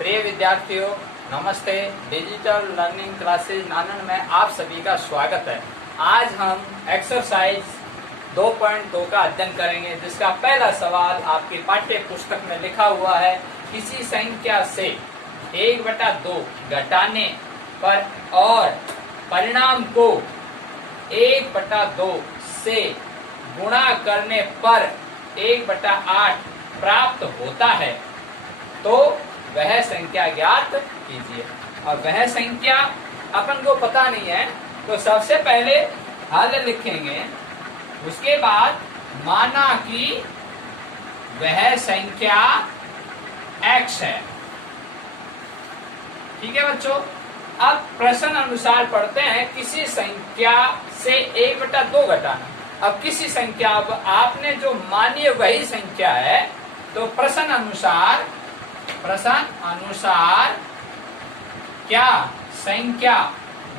प्रिय विद्यार्थियों, नमस्ते। डिजिटल लर्निंग क्लासेज नानन में आप सभी का स्वागत है। आज हम एक्सरसाइज 2.2 का अध्ययन करेंगे, जिसका पहला सवाल आपकी पाठ्य पुस्तक में लिखा हुआ है। किसी संख्या से 1/2 घटाने पर और परिणाम को 1/2 से गुणा करने पर 1/8 प्राप्त होता है, तो वह संख्या ज्ञात कीजिए। और वह संख्या अपन को पता नहीं है, तो सबसे पहले हल लिखेंगे, उसके बाद माना कि वह संख्या x है। ठीक है बच्चों, अब प्रश्न अनुसार पढ़ते हैं। किसी संख्या से 1/2 घटाना। अब किसी संख्या, अब आपने जो मानी वही संख्या है, तो प्रश्न अनुसार क्या संख्या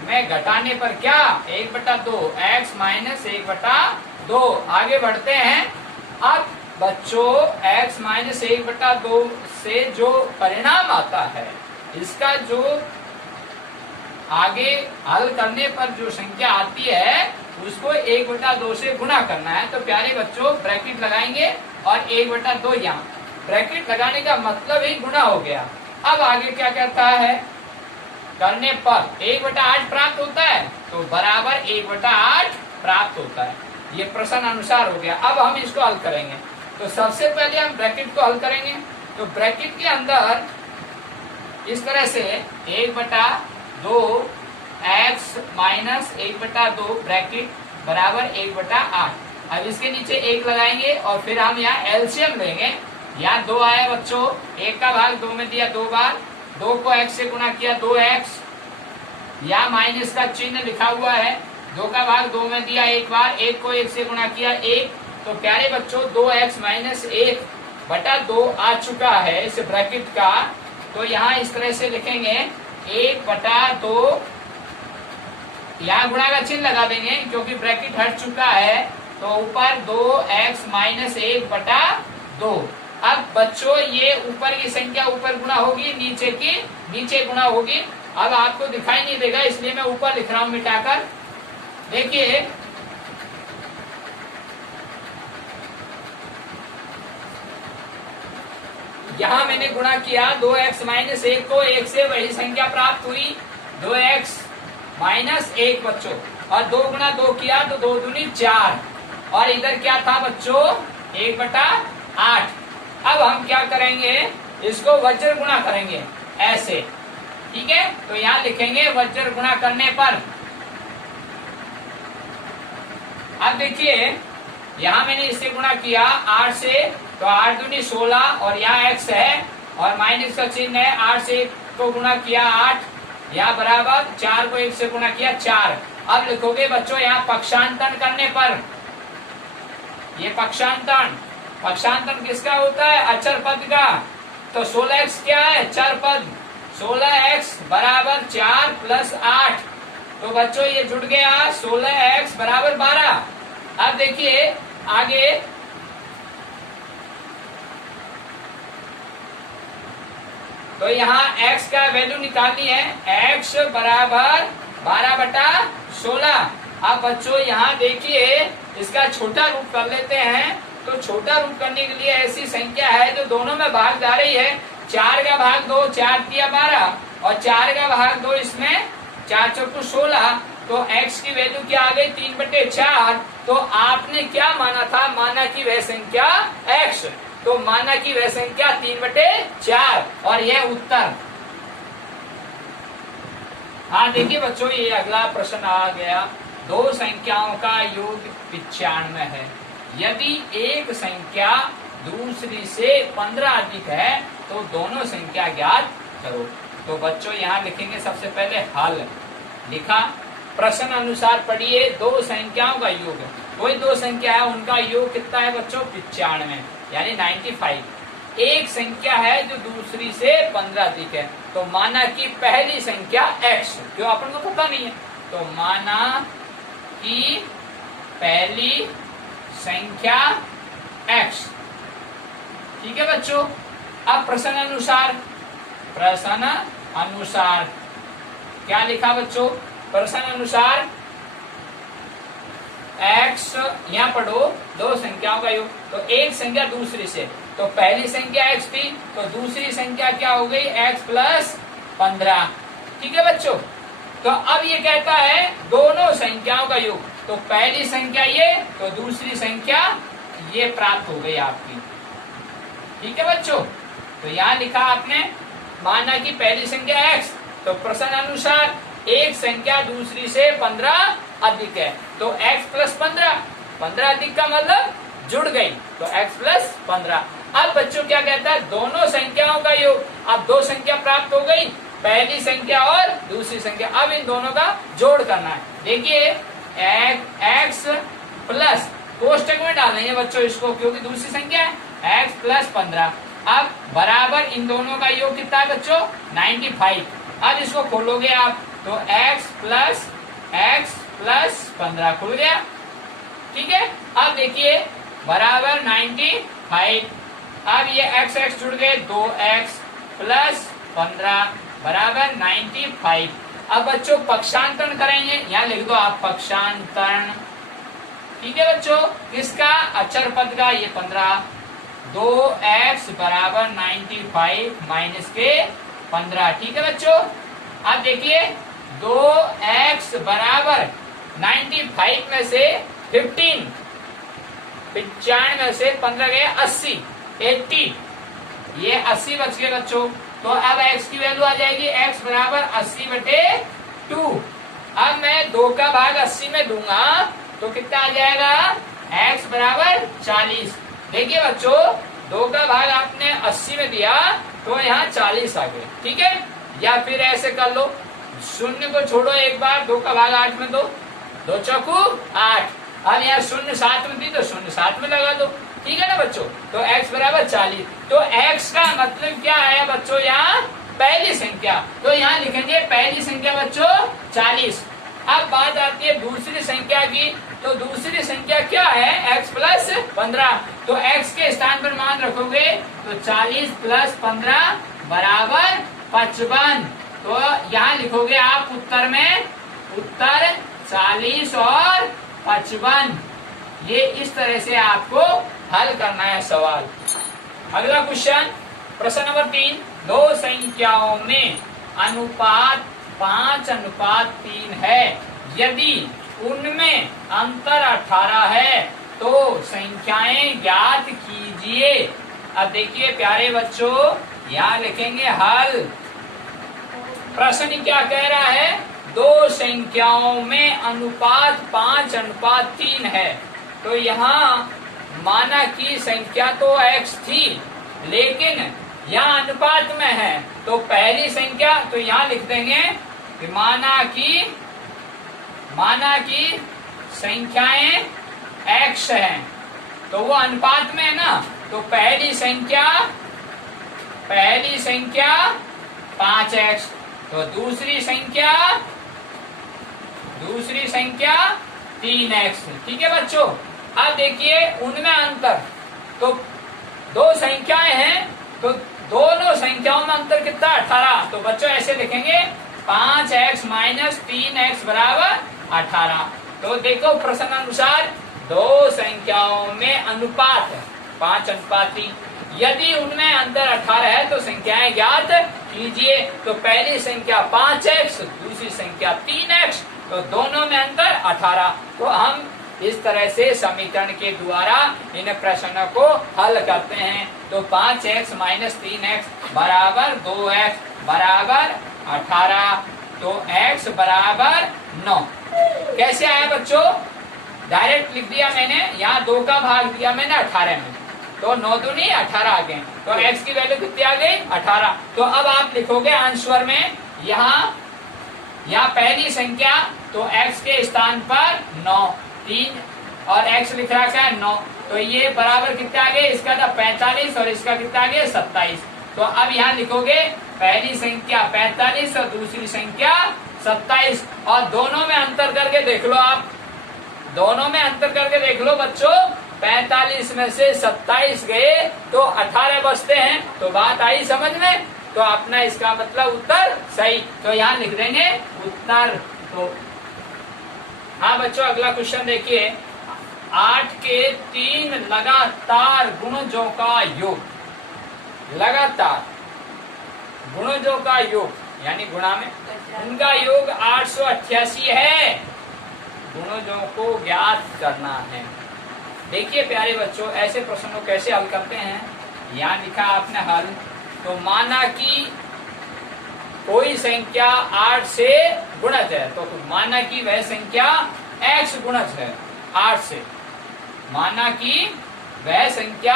में घटाने पर क्या 1/2 x माइनस 1/2। आगे बढ़ते हैं। अब बच्चों x माइनस 1/2 से जो परिणाम आता है, इसका जो आगे हल करने पर जो संख्या आती है, उसको 1/2 से गुणा करना है। तो प्यारे बच्चों, ब्रैकेट लगाएंगे और 1/2 यहाँ ब्रैकेट लगाने का मतलब ही गुणा हो गया। अब आगे क्या कहता है, करने पर 1/8 प्राप्त होता है, तो बराबर 1/8 प्राप्त होता है। ये प्रश्न अनुसार हो गया। अब हम इसको हल करेंगे। तो सबसे पहले हम ब्रैकेट को हल करेंगे। तो ब्रैकेट के अंदर इस तरह से 1/2 x माइनस 1/2 ब्रैकेट बराबर 1/8। अब इसके नीचे 1 लगाएंगे और फिर हम यहाँ एलसीएम लेंगे। यहाँ 2 आया बच्चों, 1 का भाग 2 में दिया 2 बार, 2 को x से गुणा किया 2x। यहाँ माइनस का चिन्ह लिखा हुआ है, 2 का भाग 2 में दिया 1 बार, 1 को 1 से गुणा किया 1। तो प्यारे बच्चों, 2x माइनस 1/2 आ चुका है इस ब्रैकेट का। तो यहाँ इस तरह से लिखेंगे 1/2, यहाँ गुणा का चिन्ह लगा देंगे क्योंकि ब्रैकेट हट चुका है। तो ऊपर 2x माइनस 1/2। अब बच्चों, ये ऊपर की संख्या ऊपर गुणा होगी, नीचे की नीचे गुणा होगी। अब आपको दिखाई नहीं देगा, इसलिए मैं ऊपर लिख रहा हूं मिटाकर। देखिए, यहां मैंने गुणा किया 2x माइनस 1 को 1 से, वही संख्या प्राप्त हुई 2x माइनस 1 बच्चों। और 2 गुणा 2 किया तो 2 दूनी 4। और इधर क्या था बच्चों, 1/8। अब हम क्या करेंगे, इसको वज्र गुणा करेंगे ऐसे। ठीक है, तो यहाँ लिखेंगे वज्र गुणा करने पर। अब देखिए, यहाँ मैंने इससे गुणा किया 8 से, तो 8 दूनी 16 और यहाँ x है और माइनस का चिन्ह है। 8 से 1 को गुणा किया 8, यहाँ बराबर 4 को 1 से गुणा किया 4। अब लिखोगे बच्चों, यहाँ पक्षांतरण करने पर, ये पक्षांतरण किसका होता है, अचर पद का। तो 16x क्या है, चर पद। 16x बराबर 4 प्लस 8। तो बच्चों ये जुड़ गया 16x बराबर 12। अब देखिए आगे, तो यहाँ x का वैल्यू निकालनी है। x बराबर 12/16। अब बच्चों यहाँ देखिए, इसका छोटा रूप कर लेते हैं। तो छोटा रूप करने के लिए ऐसी संख्या है जो दोनों में भाग जा रही है। 4 का भाग 2, 4 दिया 12 और 4 का भाग 2, इसमें 4 चौको 16। तो x की वैल्यू क्या आ गई, 3/4। तो आपने क्या माना था, माना कि वह संख्या x। तो माना कि वह संख्या 3/4 और यह उत्तर। हाँ देखिए बच्चों, ये अगला प्रश्न आ गया। 2 संख्याओं का योग 95 है। यदि एक संख्या दूसरी से 15 अधिक है, तो दोनों संख्या ज्ञात करो। तो बच्चों यहाँ लिखेंगे सबसे पहले हल। लिखा, प्रश्न अनुसार पढ़िए, 2 संख्याओं का योग। कोई 2 संख्या है, उनका योग कितना है बच्चों, 95 यानी 95। एक संख्या है जो दूसरी से 15 अधिक है। तो माना कि पहली संख्या x, जो अपन को पता नहीं है, तो माना कि पहली संख्या x। ठीक है बच्चों, अब प्रश्न अनुसार प्रश्न अनुसार। क्या लिखा बच्चों? प्रश्न अनुसार x, यहाँ पढ़ो, दो संख्याओं का योग, तो एक संख्या दूसरी से, तो पहली संख्या x थी, तो दूसरी संख्या क्या हो गई? x plus 15। ठीक है बच्चों। तो अब ये कहता है दोनों संख्याओं का योग, तो पहली संख्या ये, तो दूसरी संख्या ये प्राप्त हो गई आपकी। ठीक है बच्चों। तो यहाँ लिखा आपने, माना कि पहली संख्या x, तो प्रश्न अनुसार एक संख्या दूसरी से 15 अधिक है, तो x प्लस 15 अधिक का मतलब जुड़ गई, तो x प्लस 15। अब बच्चों क्या कहता है? दोनों संख्याओं का योग। अब दो संख्या प्राप्त हो गई, पहली संख्या और दूसरी संख्या, अब इन दोनों का जोड़ करना है। देखिए x प्लस, कोष्टक में डालेंगे बच्चों इसको, क्योंकि दूसरी संख्या है, x प्लस 15। अब बराबर इन दोनों का योग कितना है बच्चों? 95। अब इसको खोलोगे आप, तो x प्लस 15 खुल गया। ठीक है। अब देखिए बराबर 95। अब ये x जुड़ गए, 2x प्लस 15 बराबर 95। अब बच्चों पक्षांतरण करेंगे, यहाँ लिख दो आप पक्षांतरण। ठीक है बच्चों, किसका? अचर पद का, ये 15। 2x बराबर 95 माइनस के 15। ठीक है बच्चों। अब देखिए 2x बराबर 95 में से 15, 95 में से 15 गए 80, 80, ये 80 बच गए बच्चों। तो अब x की वैल्यू आ जाएगी, x बराबर 80/2। अब मैं 2 का भाग 80 में दूंगा, तो कितना आ जाएगा? x बराबर 40। देखिए बच्चों, 2 का भाग आपने 80 में दिया, तो यहाँ 40 आ गए। ठीक है। या फिर ऐसे कर लो, शून्य को छोड़ो एक बार, 2 का भाग 8 में दो, 2 चौकू 8। अब यहाँ शून्य 7 में दी, तो शून्य 7 में लगा दो। ठीक है ना बच्चों। तो x बराबर 40। तो x का मतलब क्या है बच्चों? यहाँ पहली संख्या, तो यहाँ लिखेंगे पहली संख्या बच्चों 40। अब बात आती है दूसरी संख्या की, तो दूसरी संख्या क्या है? x plus 15। तो x के स्थान पर मान रखोगे, तो 40 प्लस 15 बराबर 55। तो यहाँ लिखोगे आप उत्तर में, उत्तर 40 और 55। ये इस तरह से आपको हल करना है सवाल। अगला क्वेश्चन, प्रश्न नंबर 3। दो संख्याओं में अनुपात 5:3 है, यदि उनमें अंतर 18 है, तो संख्याएं ज्ञात कीजिए। अब देखिए प्यारे बच्चों, यहाँ लिखेंगे हल। प्रश्न क्या कह रहा है? दो संख्याओं में अनुपात 5:3 है, तो यहाँ माना कि संख्या तो x थी, लेकिन यहाँ अनुपात में है, तो पहली संख्या, तो यहाँ लिख देंगे कि माना कि संख्याएं x हैं, तो वो अनुपात में है ना, तो पहली संख्या 5x, तो दूसरी संख्या 3x। ठीक है बच्चों। अब देखिए उनमें अंतर, तो दो संख्याएं हैं, तो दोनों संख्याओं में अंतर कितना? 18। तो बच्चों ऐसे लिखेंगे 5x माइनस 3x बराबर 18। तो देखो प्रश्न अनुसार दो संख्याओं में अनुपात 5:3, यदि उनमें अंतर 18 है, तो संख्याएं ज्ञात कीजिए। तो पहली संख्या 5x, दूसरी संख्या 3x, तो दोनों में अंतर 18। तो हम इस तरह से समीकरण के द्वारा इन प्रश्नों को हल करते हैं। तो 5x माइनस 3x बराबर 2x बराबर 18, तो x बराबर 9। कैसे आया बच्चों? डायरेक्ट लिख दिया मैंने, यहाँ 2 का भाग दिया मैंने 18 में, तो 9 दूनी 18 आ गए, तो x की वैल्यू कितनी आ गई? 18। तो अब आप लिखोगे आंसर में, यहाँ पहली संख्या, तो x के स्थान पर 9, 3 और x लिख रखा है 9, तो ये बराबर कितने आ गए? इसका था 45 और इसका कितना आ गया? 27। तो अब यहाँ लिखोगे पहली संख्या 45 और दूसरी संख्या 27, और दोनों में अंतर करके देख लो आप, दोनों में अंतर करके देख लो बच्चों। 45 में से 27 गए, तो 18 बचते हैं। तो बात आई समझ में? तो अपना इसका मतलब उत्तर सही। तो यहाँ लिख देंगे उत्तर। तो हाँ बच्चों, अगला क्वेश्चन देखिए, 8 के 3 लगातार गुणजों का योग, लगातार गुणजों का योग यानी गुणा में उनका योग 888 है। गुणजों को ज्ञात करना है। देखिए प्यारे बच्चों, ऐसे प्रश्न को कैसे हल करते हैं। यहाँ लिखा आपने हल, तो माना कि कोई संख्या 8 से गुणज है, तो माना कि वह संख्या x गुणज है 8 से। माना कि वह संख्या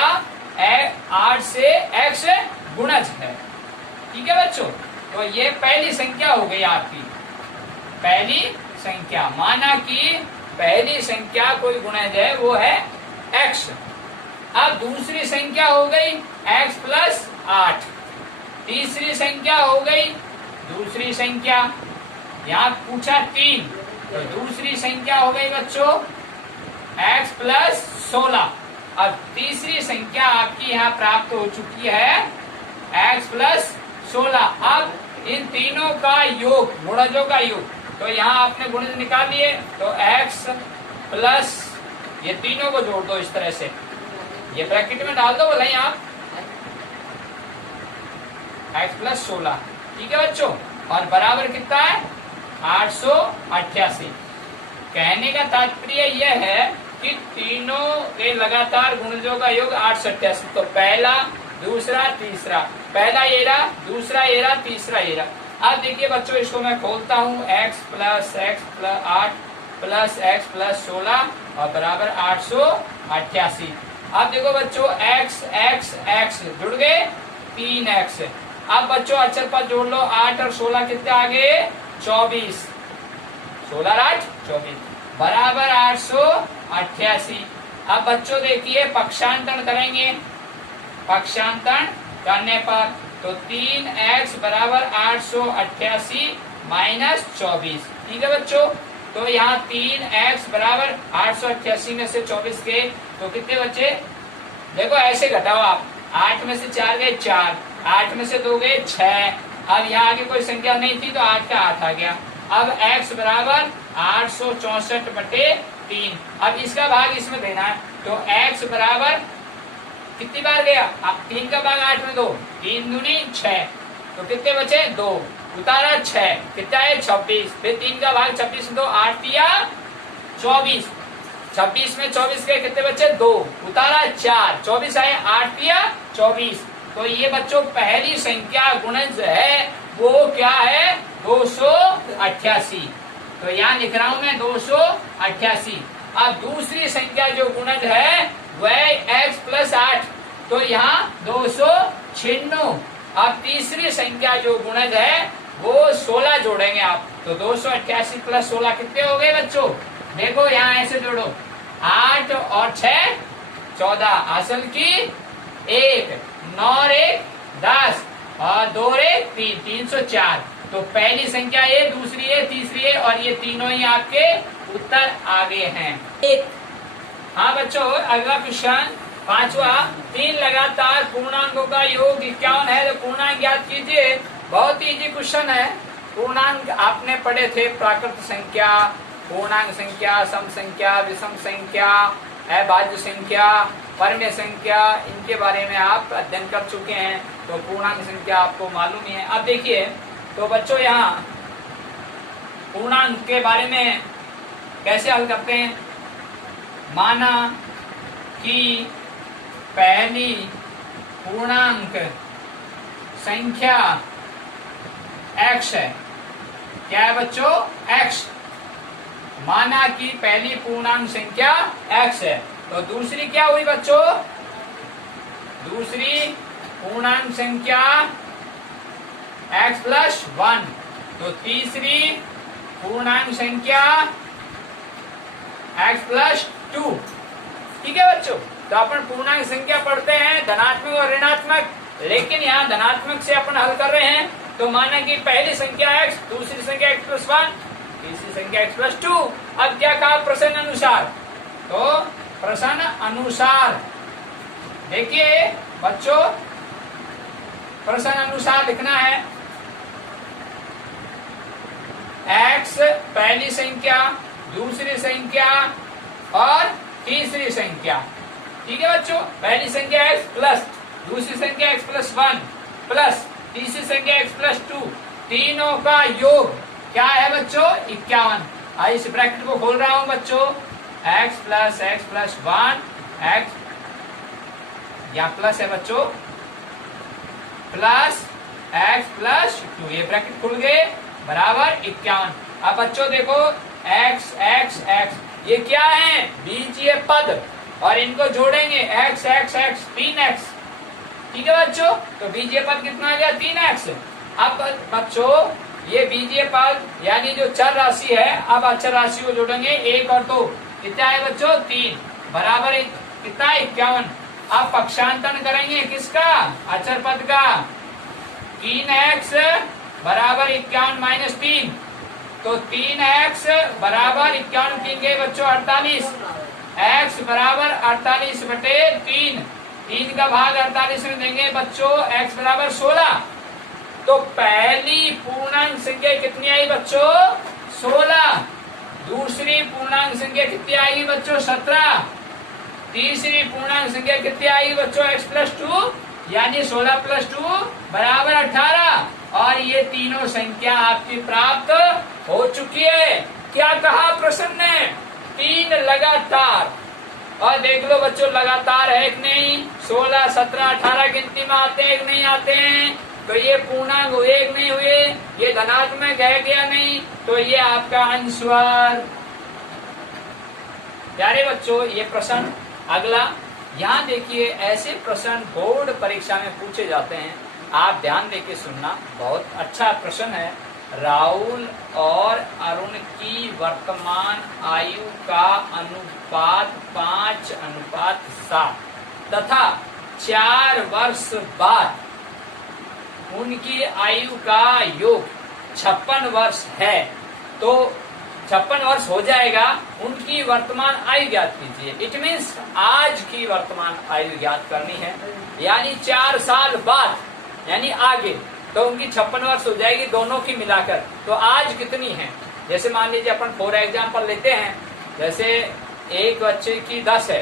8 से x गुणज है। ठीक है बच्चों, तो ये पहली संख्या हो गई आपकी, पहली संख्या। माना कि पहली संख्या कोई गुणज है, वो है x। अब दूसरी संख्या हो गई x प्लस 8। तीसरी संख्या हो गई, दूसरी संख्या यहाँ पूछा 3, तो दूसरी संख्या हो गई बच्चों x प्लस 16। अब तीसरी संख्या आपकी यहाँ प्राप्त हो चुकी है x प्लस 16। अब इन तीनों का योग, गुणजों का योग, तो यहाँ आपने गुणज निकाल लिए, तो x प्लस ये तीनों को जोड़ दो इस तरह से, ये ब्रैकेट में डाल दो बोला आप x प्लस 16। ठीक है बच्चों, और बराबर कितना है 888। कहने का तात्पर्य यह है कि तीनों के लगातार गुणजों का योग 888। तो पहला, दूसरा, तीसरा, पहला ये रहा, दूसरा ये रहा, तीसरा ये रहा। अब देखिए बच्चों, इसको मैं खोलता हूँ, x plus 8 plus x plus 16 और बराबर 888। अब देखो बच्चों, x जुड़ गए 3x। अब बच्चों अचर पर जोड़ लो, 8 और 16 कितने आ गए 24। 16 और 8 24 बराबर 888। अब बच्चों देखिए पक्षांतरण करेंगे, पक्षांतरण करने पर तो 3x बराबर 888 माइनस 24। ठीक है बच्चों, तो यहाँ 3x बराबर 888 में से 24 गए तो कितने बचे, देखो ऐसे घटाओ आप, 8 में से 4 गए 4, 8 में से 2 गए 6। अब यहाँ आगे कोई संख्या नहीं थी तो 8 का 8 आ गया। अब x बराबर 864/3। अब इसका भाग इसमें देना है, तो x बराबर कितनी बार गया, 3 का भाग 8 में 2, 3 दूनी 6, तो कितने बचे 2, उतारा 6, कितना है 26। फिर 3 का भाग 26 में 2, 8 दिया 24, 26 में 24 के कितने बचे 2, उतारा 4, 24 आए, 8 दिया 24। तो ये बच्चों पहली संख्या गुणज है, वो क्या है 288। तो यहाँ लिख रहा हूं मैं 288। अब दूसरी संख्या जो गुणज है वह x प्लस 8, तो यहाँ 296। अब तीसरी संख्या जो गुणज है वो 16 जोड़ेंगे आप, तो 288 प्लस 16 कितने हो गए बच्चों, देखो यहाँ ऐसे जोड़ो, 8 और 6 14, असल की 1, 9 और 1 10 और 2 और 1 3, 304। तो पहली संख्या ये, दूसरी है, तीसरी है, और ये तीनों ही आपके उत्तर आगे हैं। हाँ बच्चों, अगला क्वेश्चन 5वां, 3 लगातार पूर्णांकों का योग 51 है, तो पूर्णांक ज्ञात कीजिए। बहुत ही इजी क्वेश्चन है। पूर्णांक आपने पढ़े थे, प्राकृत संख्या, पूर्णांक संख्या, सम संख्या, विषम संख्या, अभाज्य संख्या, परमेय संख्या, इनके बारे में आप अध्ययन कर चुके हैं, तो पूर्णांक संख्या आपको मालूम ही है। अब देखिए तो बच्चों यहाँ पूर्णांक के बारे में कैसे हल करते हैं। माना कि पहली पूर्णांक संख्या x है, क्या है बच्चों x। माना कि पहली पूर्णांक संख्या x है, तो दूसरी क्या हुई बच्चों, दूसरी पूर्णांक संख्या x प्लस 1, तो तीसरी पूर्णांक संख्या x प्लस 2। ठीक है बच्चों, तो अपन पूर्णांक संख्या पढ़ते हैं धनात्मक और ऋणात्मक, लेकिन यहाँ धनात्मक से अपन हल कर रहे हैं। तो माना कि पहली संख्या x, दूसरी संख्या x प्लस 1, तीसरी संख्या x प्लस 2। अब क्या कहा, प्रश्न अनुसार, तो प्रश्न अनुसार देखिए बच्चों प्रश्न अनुसार लिखना है। x पहली संख्या, दूसरी संख्या और तीसरी संख्या। ठीक है बच्चों, पहली संख्या x प्लस, दूसरी संख्या x प्लस 1 प्लस तीसरी संख्या x प्लस 2, तीनों का योग क्या है बच्चों? 51। इस ब्रैकेट को खोल रहा हूं बच्चों, x प्लस 1 x, या प्लस है बच्चों, प्लस x प्लस 2, ये ब्रैकेट खुल गए, बराबर 51। अब बच्चों देखो x x x ये क्या है? बीजीय पद, और इनको जोड़ेंगे x x x 3x। ठीक है बच्चों, तो बीजीय पद कितना आ गया? 3x। अब बच्चों ये बीजीय पद यानी जो चर राशि है, अब अचर राशि को जोड़ेंगे 1 और 2, कितना है बच्चों? 3, बराबर कितना? 51। अब पक्षांतरण करेंगे किसका? अचर पद का। 3x बराबर 51 माइनस 3, तो 3x बराबर 51 3 गए बच्चों 48, x बराबर 48 बटे 3, 3 का भाग 48 में देंगे बच्चों, x बराबर 16। तो पहली पूर्णांक संख्या कितनी आई बच्चों? 16। दूसरी पूर्णांक संख्या कितनी आएगी बच्चों? 17। तीसरी पूर्णांक संख्या कितनी आएगी बच्चों? x प्लस 2, यानी 16 प्लस 2 बराबर 18। और ये तीनों संख्या आपकी प्राप्त हो चुकी है। क्या कहा प्रश्न ने? 3 लगातार। और देख लो बच्चों लगातार है कि नहीं? 16, 17, 18 गिनती में आते हैं कि नहीं आते हैं? तो ये पूर्णांक हुए कि नहीं हुए? ये धनात्मक है क्या नहीं? तो ये आपका आंसर। प्यारे बच्चों ये प्रश्न अगला, यहाँ देखिए ऐसे प्रश्न बोर्ड परीक्षा में पूछे जाते हैं, आप ध्यान देके सुनना, बहुत अच्छा प्रश्न है। राहुल और अरुण की वर्तमान आयु का अनुपात 5:7 तथा 4 वर्ष बाद उनकी आयु का योग 56 वर्ष है, तो 56 वर्ष हो जाएगा। उनकी वर्तमान आयु ज्ञात कीजिए। इट मीन्स आज की वर्तमान आयु ज्ञात करनी है, यानी 4 साल बाद, यानी आगे, तो उनकी 56 वर्ष हो जाएगी दोनों की मिलाकर। तो आज कितनी है? जैसे मान लीजिए अपन फॉर एग्जाम्पल लेते हैं, जैसे एक बच्चे की 10 है,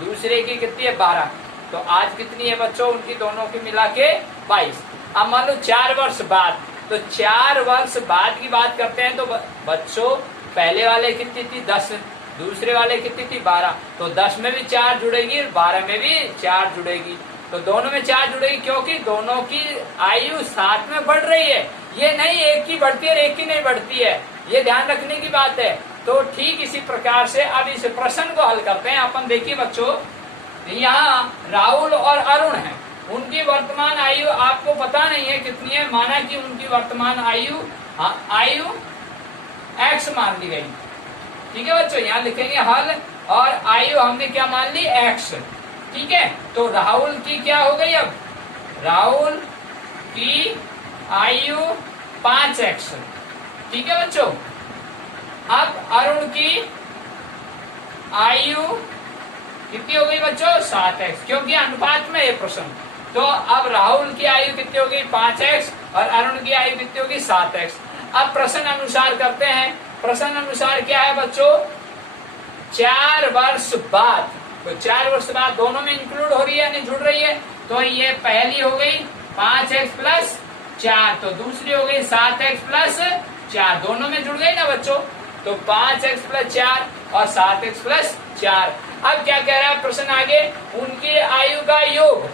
दूसरे की कितनी है? 12। तो आज कितनी है बच्चों उनकी दोनों की मिला के? 22। अब मान लो 4 वर्ष बाद, तो 4 वर्ष बाद की बात करते हैं, तो बच्चों पहले वाले कितनी थी? 10, दूसरे वाले कितनी थी? 12। तो 10 में भी 4 जुड़ेगी, 12 में भी 4 जुड़ेगी, तो दोनों में 4 जुड़ेगी, क्योंकि दोनों की आयु साथ में बढ़ रही है। ये नहीं एक की बढ़ती है और एक की नहीं बढ़ती है, ये ध्यान रखने की बात है। तो ठीक इसी प्रकार से अब इस प्रश्न को हल करते हैं अपन। देखिए बच्चों, यहाँ राहुल और अरुण है, उनकी वर्तमान आयु आपको पता नहीं है कितनी है, माना कि उनकी वर्तमान आयु x मान ली गई। ठीक है बच्चों, यहाँ लिखेंगे हल, और आयु हमने क्या मान ली? x। ठीक है, तो राहुल की क्या हो गई? अब राहुल की आयु 5x। ठीक है बच्चों, अब अरुण की आयु कितनी हो गई बच्चों? 7x, क्योंकि अनुपात में ये प्रश्न। तो अब राहुल की आयु कितनी हो गई? 5x, और अरुण की आयु कितनी होगी? 7x। अब प्रश्न अनुसार करते हैं। प्रश्न अनुसार क्या है बच्चों? 4 वर्ष बाद, तो 4 वर्ष बाद दोनों में इंक्लूड हो रही है, नहीं जुड़ रही है, तो ये पहली हो गई 5x प्लस 4, तो दूसरी हो गई 7x प्लस 4, दोनों में जुड़ गई ना बच्चों। तो 5x प्लस 4 और 7x प्लस 4। अब क्या कह रहा है प्रश्न आगे? उनकी आयु का योग,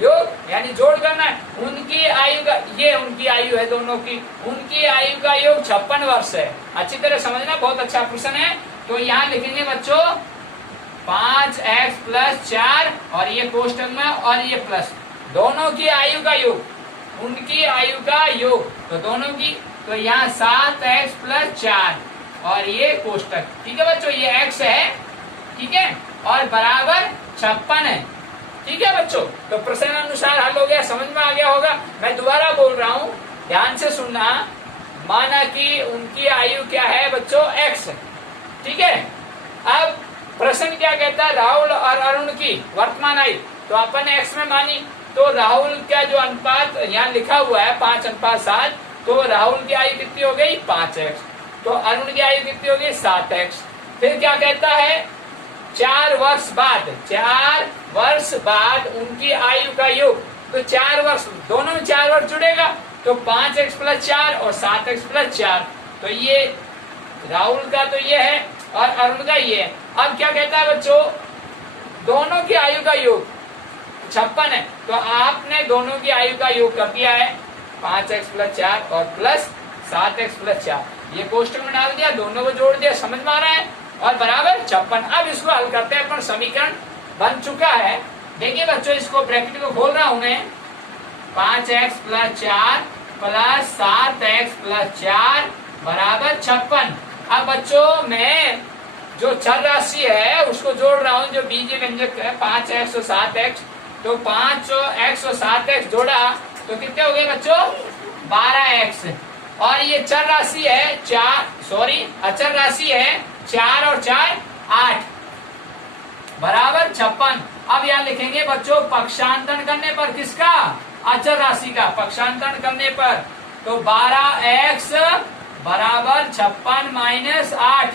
योग यानी जोड़ करना है। उनकी आयु का, ये उनकी आयु है दोनों की, उनकी आयु का योग 56 वर्ष है। अच्छी तरह समझना, बहुत अच्छा प्रश्न है। तो यहाँ लिखेंगे बच्चों 5x प्लस 4, और ये कोष्टक में, और ये प्लस, दोनों की आयु का योग, उनकी आयु का योग, तो दोनों की, तो यहाँ 7x प्लस 4, और ये कोष्टक। ठीक है बच्चों, ये x है, ठीक है, और बराबर 56 है। ठीक है बच्चों, तो प्रश्न अनुसार हल हो गया, समझ में आ गया होगा। मैं दोबारा बोल रहा हूँ, ध्यान से सुनना। माना कि उनकी आयु क्या है बच्चों? x। ठीक है, अब प्रश्न क्या कहता है? राहुल और अरुण की वर्तमान आयु, तो अपन ने x में मानी, तो राहुल का जो अनुपात यहाँ लिखा हुआ है 5:7, तो राहुल की आयु कितनी हो गई 5x, तो अरुण की आयु कितनी हो गई 7x। फिर क्या कहता है 4 वर्ष बाद उनकी आयु का योग, तो 4 वर्ष दोनों में 4 वर्ष जुड़ेगा, तो 5x + 4 और 7x + 4, तो ये राहुल का तो ये है और अरुण का ये है। अब क्या कहता है बच्चों, दोनों की आयु का योग 56 है, तो आपने दोनों की आयु का योग कर दिया है 5x + 4 और प्लस 7x + 4, ये कोष्टक में डाल दिया, दोनों को जोड़ दिया, समझ में आ रहा है, और बराबर 56। अब इसको हल करते हैं, अपन समीकरण बन चुका है। देखिए बच्चों, इसको ब्रैकेट को खोल रहा हूं मैं, 5x + 4 प्लस 7x + 4 बराबर 56। अब बच्चों मैं जो चर राशि है उसको जोड़ रहा हूं, जो बीजीय व्यंजक है 5x और 7x, तो 5x और 7x जोड़ा तो कितने हो गए बच्चों 12x, और ये चर राशि है अचर राशि है 4 और 4 8 बराबर 56। अब यहाँ लिखेंगे बच्चों पक्षांतरण करने पर, किसका अचर राशि का पक्षांतरण करने पर, तो 12x बराबर 56 - 8,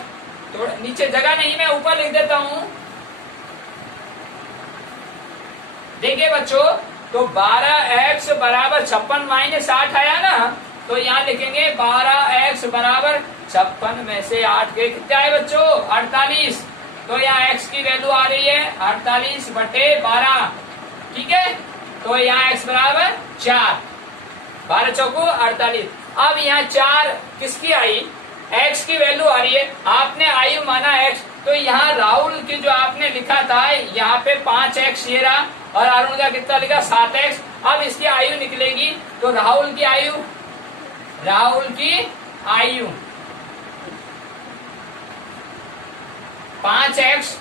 तो नीचे जगह नहीं, मैं ऊपर लिख देता हूं। देखिए बच्चों, तो 12x बराबर 56 - 8 आया ना, तो यहाँ लिखेंगे 12x बराबर 56 में से 8 के कितने आए बच्चों 48, तो यहाँ x की वैल्यू आ रही है 48/12, ठीक है, तो यहाँ x बराबर 4, 12 चौको 48। अब यहाँ 4 किसकी आई, x की वैल्यू आ रही है, आपने आयु माना x, तो यहाँ राहुल की जो आपने लिखा था यहाँ पे 5x ये रहा, और अरुण का कितना लिखा 7x। अब इसकी आयु निकलेगी, तो राहुल की आयु 5x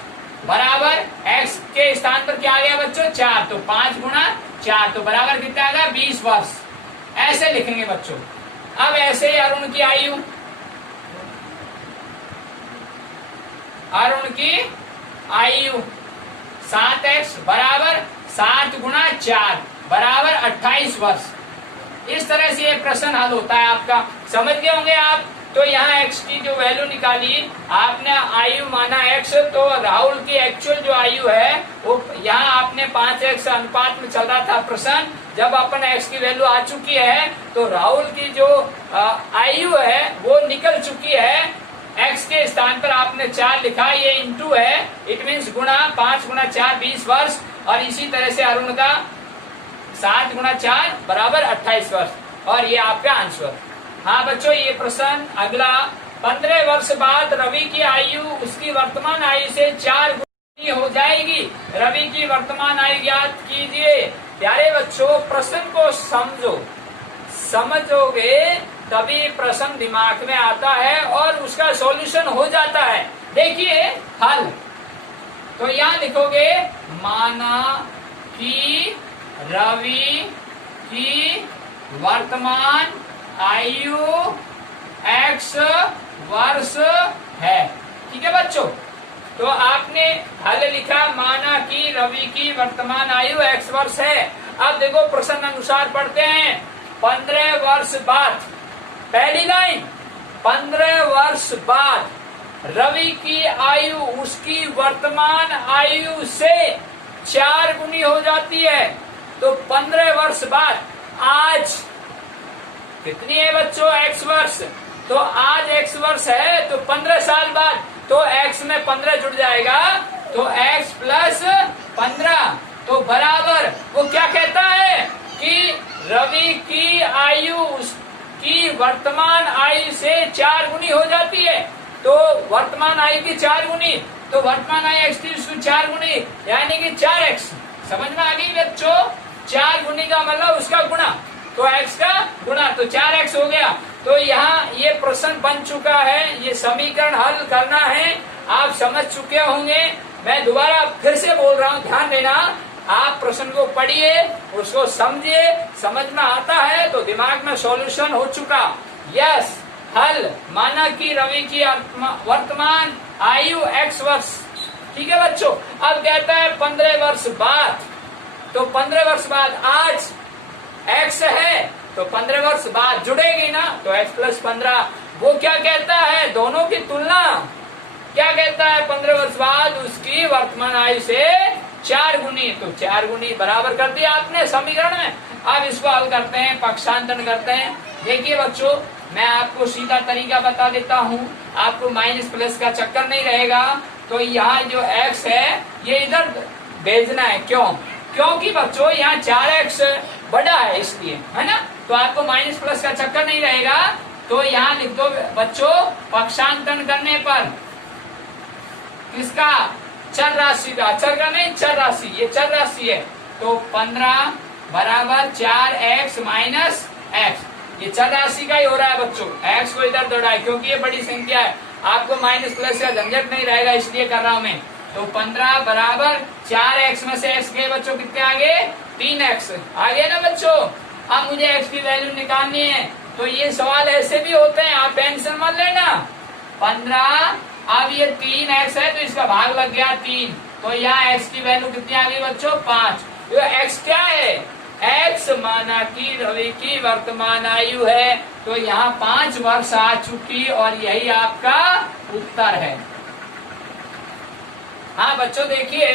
बराबर x के स्थान पर क्या आ गया बच्चों 4, तो 5 × 4 तो बराबर कितना आ गया 20 वर्ष, ऐसे लिखेंगे बच्चों। अब ऐसे ही अरुण की आयु 7x बराबर 7 × 4 बराबर 28 वर्ष। इस तरह से ये प्रश्न हल होता है आपका, समझ गए होंगे आप। तो यहाँ x की जो वैल्यू निकाली, आपने आयु माना x, तो राहुल की एक्चुअल जो आयु है वो यहाँ आपने 5x अनुपात में चल रहा था प्रश्न, जब अपन x की वैल्यू आ चुकी है तो राहुल की जो आयु है वो निकल चुकी है, x के स्थान पर आपने 4 लिखा, ये इंटू है, इट मीन्स गुणा, 5 × 4 20 वर्ष, और इसी तरह से अरुण का 7 × 4 बराबर 28 वर्ष, और ये आपका आंसर। हाँ बच्चों, ये प्रश्न अगला, 15 वर्ष बाद रवि की आयु उसकी वर्तमान आयु से 4 गुनी हो जाएगी, रवि की वर्तमान आयु ज्ञात कीजिए। प्यारे बच्चों, प्रश्न को समझोगे तभी प्रश्न दिमाग में आता है और उसका सॉल्यूशन हो जाता है। देखिए हल, तो यहाँ लिखोगे माना कि रवि की वर्तमान आयु x वर्ष है, ठीक है बच्चों। तो आपने हल लिखा, माना कि रवि की वर्तमान आयु x वर्ष है। अब देखो प्रश्न अनुसार पढ़ते हैं, 15 वर्ष बाद, पहली लाइन, 15 वर्ष बाद रवि की आयु उसकी वर्तमान आयु से 4 गुनी हो जाती है। तो 15 वर्ष बाद आज कितनी है बच्चों x वर्ष, तो आज x वर्ष है, तो 15 साल बाद तो x में 15 जुड़ जाएगा, तो x + 15, तो बराबर वो क्या कहता है कि रवि की आयु उसकी वर्तमान आयु से 4 गुनी हो जाती है। तो वर्तमान आयु की 4 गुनी, तो वर्तमान आयु x की उसकी 4 गुनी, यानी कि 4x। समझ में आ गई बच्चों, 4 गुनी का मतलब उसका गुणा, तो x का गुणा, तो 4x हो गया। तो यहाँ ये प्रश्न बन चुका है, ये समीकरण हल करना है, आप समझ चुके होंगे। मैं दोबारा फिर से बोल रहा हूँ, ध्यान देना, आप प्रश्न को पढ़िए, उसको समझिए, समझ में आता है तो दिमाग में सॉल्यूशन हो चुका। यस, हल, माना कि रवि की वर्तमान आयु x वर्ष, ठीक है बच्चों। अब कहता है 15 वर्ष बाद, तो 15 वर्ष बाद आज x है तो 15 वर्ष बाद जुड़ेगी ना, तो x प्लस 15। वो क्या कहता है, दोनों की तुलना क्या कहता है, 15 वर्ष बाद उसकी वर्तमान आयु से 4 गुनी, तो 4 गुनी बराबर कर दिया आपने समीकरण में। अब इसको हल करते हैं, पक्षांतरण करते हैं। देखिए बच्चों, मैं आपको सीधा तरीका बता देता हूँ, आपको माइनस प्लस का चक्कर नहीं रहेगा। तो यहाँ जो x है ये इधर भेजना है, क्यों? क्योंकि बच्चों यहाँ 4x बड़ा है इसलिए, है ना, तो आपको माइनस प्लस का चक्कर नहीं रहेगा। तो यहाँ लिख दो बच्चों, पक्षांतरण करने पर किसका, चर राशि का, अचर का नहीं, चर राशि, ये चर राशि है। तो 15 बराबर 4x माइनस x, ये चर राशि का ही हो रहा है बच्चों। x को इधर दौड़ाए क्योंकि ये बड़ी संख्या है, आपको माइनस प्लस का झंझट नहीं रहेगा, इसलिए कर रहा हूं मैं। तो 15 बराबर 4x में से x गए बच्चों, कितने आगे, 3x आगे ना बच्चों। अब मुझे x की वैल्यू निकालनी है, तो ये सवाल ऐसे भी होते हैं, आप टेंशन मत लेना। 15, अब ये 3x है तो इसका भाग लग गया 3, तो यहाँ x की वैल्यू कितनी आ गई बच्चों, 5। तो x क्या है, x माना कि रवि की वर्तमान आयु है, तो यहाँ 5 वर्ष आ चुकी और यही आपका उत्तर है। हाँ बच्चों देखिए,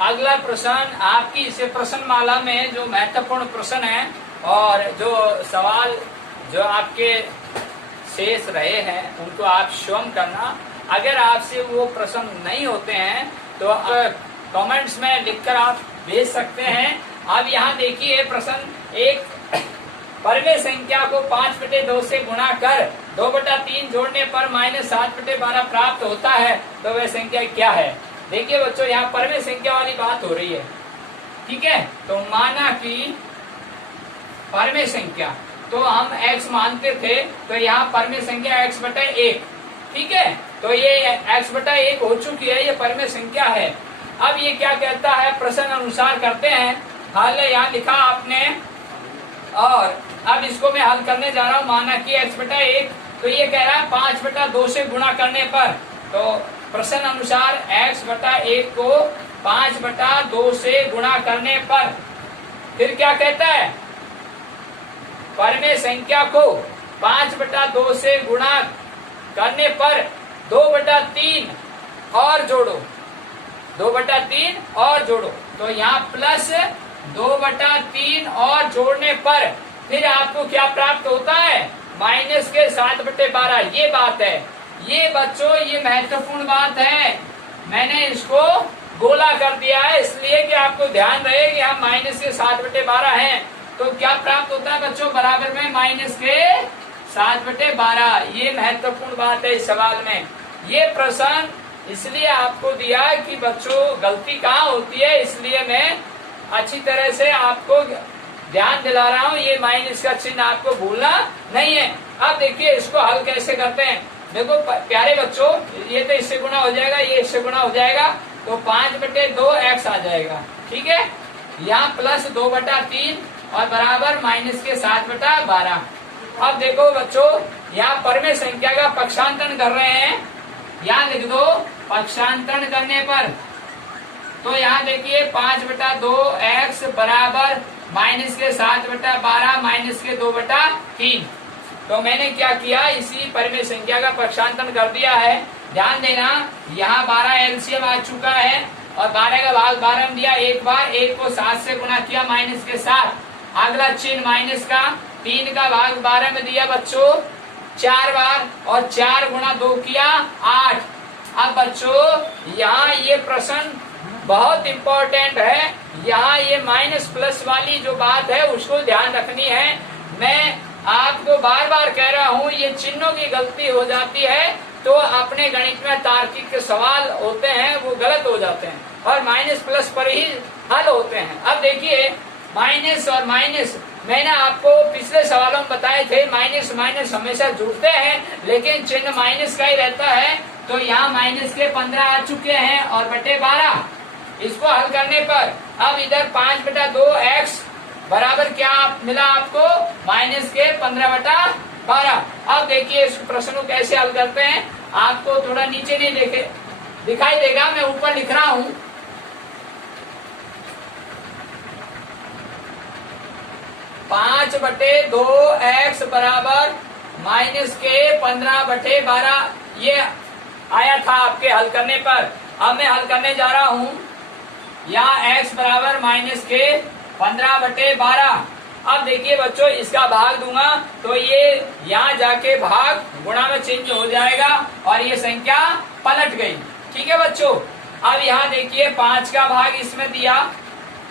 अगला प्रश्न आपकी इसे प्रश्न माला में जो महत्वपूर्ण प्रश्न है और जो सवाल जो आपके शेष रहे हैं उनको आप स्वयं करना। अगर आपसे वो प्रश्न नहीं होते हैं तो कमेंट्स में लिखकर आप भेज सकते हैं। अब यहाँ देखिए प्रश्न एक, परिमेय संख्या को 5/2 से गुणा कर 2/3 जोड़ने पर -7/12 प्राप्त होता है, तो वह संख्या क्या है? देखिए बच्चों, यहाँ परिमेय संख्या वाली बात हो रही है, ठीक है। तो माना कि परिमेय संख्या, तो हम x मानते थे, तो यहाँ परिमेय संख्या x/1, ठीक है। तो ये x/1 हो चुकी है, ये परिमेय संख्या है। अब ये क्या कहता है, प्रश्न अनुसार करते हैं। हल यहाँ लिखा आपने, और अब इसको मैं हल करने जा रहा हूँ। माना कि x/1, तो ये कह रहा है 5/2 से गुणा करने पर, तो प्रश्न अनुसार x/1 को 5/2 से गुणा करने पर फिर क्या कहता है, परिमेय संख्या को 5/2 से गुणा करने पर 2/3 और जोड़ो, 2/3 और जोड़ो, तो यहाँ प्लस 2/3 और जोड़ने पर फिर आपको क्या प्राप्त होता है, -7/12। ये बात है, ये बच्चों ये महत्वपूर्ण बात है। मैंने इसको गोला कर दिया है इसलिए कि आपको ध्यान रहे कि हम -7/12 हैं, तो क्या प्राप्त होता है बच्चों, बराबर में -7/12। ये महत्वपूर्ण बात है इस सवाल में। ये प्रश्न इसलिए आपको दिया है कि बच्चों गलती कहाँ होती है, इसलिए मैं अच्छी तरह से आपको ध्यान दिला रहा हूँ। ये माइनस का चिन्ह आपको भूलना नहीं है। अब देखिए इसको हल कैसे करते हैं। देखो प्यारे बच्चों, ये तो इससे गुणा हो जाएगा, ये इससे गुणा हो जाएगा, तो 5/2x आ जाएगा, ठीक है। यहाँ प्लस 2/3 और बराबर -7/12। अब देखो बच्चों, यहाँ परिमेय संख्या का पक्षांतरण कर रहे हैं, यहाँ लिख दो पक्षांतरण करने पर, तो यहाँ देखिए 5/2x बराबर -7/12 -2/3। तो मैंने क्या किया, इसी परिमेय संख्या का पक्षांतरण कर दिया है। ध्यान देना, यहाँ 12 एलसीएम आ चुका है और 12 का भाग 12 में दिया एक बार, 1 को 7 से गुणा किया -7, अगला चिन्ह माइनस का, 3 का भाग 12 में दिया बच्चों 4 बार और 4 गुणा 2 किया 8। अब बच्चों यहाँ ये प्रश्न बहुत इम्पोर्टेंट है, यहाँ ये माइनस प्लस वाली जो बात है उसको ध्यान रखनी है। मैं आपको बार बार कह रहा हूँ, ये चिन्हों की गलती हो जाती है तो अपने गणित में तार्किक के सवाल होते हैं वो गलत हो जाते हैं और माइनस प्लस पर ही हल होते हैं। अब देखिए माइनस और माइनस, मैंने आपको पिछले सवालों में बताए थे माइनस माइनस हमेशा जुड़ते हैं लेकिन चिन्ह माइनस का ही रहता है। तो यहाँ माइनस के 15 आ चुके हैं और बटे 12, इसको हल करने पर अब इधर 5/2x बराबर क्या मिला आपको, माइनस के 15/12। अब देखिए इस प्रश्न को कैसे हल करते हैं, आपको थोड़ा नीचे नहीं दिखाई देगा, मैं ऊपर लिख रहा हूँ। 5/2x बराबर माइनस के 15/12 ये आया था आपके हल करने पर। अब मैं हल करने जा रहा हूं, यहाँ x बराबर माइनस के 15/12। अब देखिए बच्चों, इसका भाग दूंगा तो ये यहाँ जाके भाग गुणा में चेंज हो जाएगा और ये संख्या पलट गई। ठीक है बच्चों, अब यहाँ देखिए 5 का भाग इसमें दिया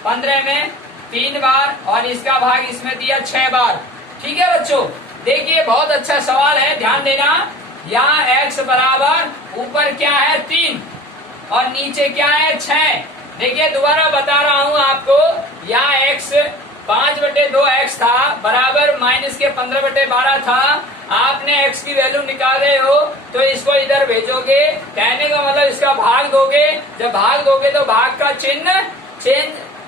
15 में 3 बार और इसका भाग इसमें दिया 6 बार। ठीक है बच्चों, देखिए बहुत अच्छा सवाल है, ध्यान देना। यहाँ x बराबर ऊपर क्या है 3 और नीचे क्या है 6। देखिए दोबारा बता रहा हूं आपको, यहाँ x 5/2x था बराबर माइनस के 15/12 था। आपने x की वैल्यू निकाल रहे हो तो इसको इधर भेजोगे, कहने का मतलब इसका भाग दोगे। जब भाग दोगे तो भाग का चिन्ह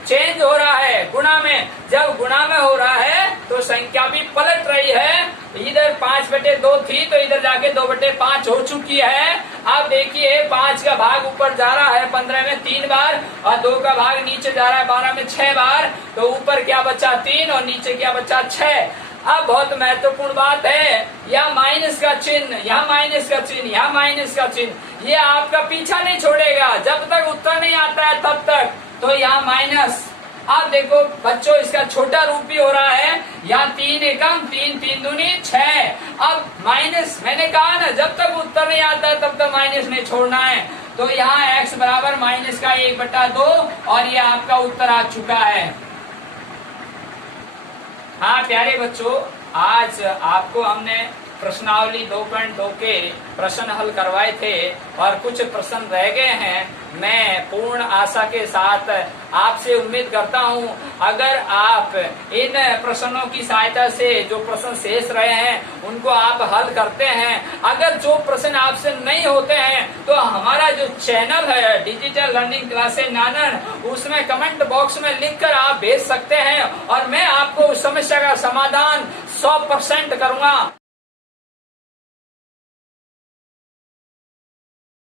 चेंज हो रहा है गुणा में। जब गुणा में हो रहा है तो संख्या भी पलट रही है। इधर 5/2 थी तो इधर जाके 2/5 हो चुकी है। अब देखिए 5 का भाग ऊपर जा रहा है 15 में 3 बार और 2 का भाग नीचे जा रहा है 12 में 6 बार। तो ऊपर क्या बचा 3 और नीचे क्या बचा 6। अब बहुत महत्वपूर्ण बात है, यह माइनस का चिन्ह, यह माइनस का चिन्ह, यह माइनस का चिन्ह, ये आपका पीछा नहीं छोड़ेगा जब तक उत्तर नहीं आता है तब तक। तो यहाँ माइनस, अब देखो बच्चों इसका छोटा रूप भी हो रहा है, यहाँ 3 एकम 3 3 दूनी 6। अब माइनस, मैंने कहा ना जब तक उत्तर नहीं आता है तब तक माइनस नहीं छोड़ना है। तो यहाँ x बराबर माइनस का 1/2 और ये आपका उत्तर आ चुका है। हाँ प्यारे बच्चों, आज आपको हमने प्रश्नावली 2.2 के प्रश्न हल करवाए थे और कुछ प्रश्न रह गए हैं। मैं पूर्ण आशा के साथ आपसे उम्मीद करता हूं, अगर आप इन प्रश्नों की सहायता से जो प्रश्न शेष रहे हैं उनको आप हल करते हैं, अगर जो प्रश्न आपसे नहीं होते हैं तो हमारा जो चैनल है डिजिटल लर्निंग क्लासेस नानन, उसमें कमेंट बॉक्स में लिखकर आप भेज सकते हैं और मैं आपको उस समस्या का समाधान 100% करूंगा।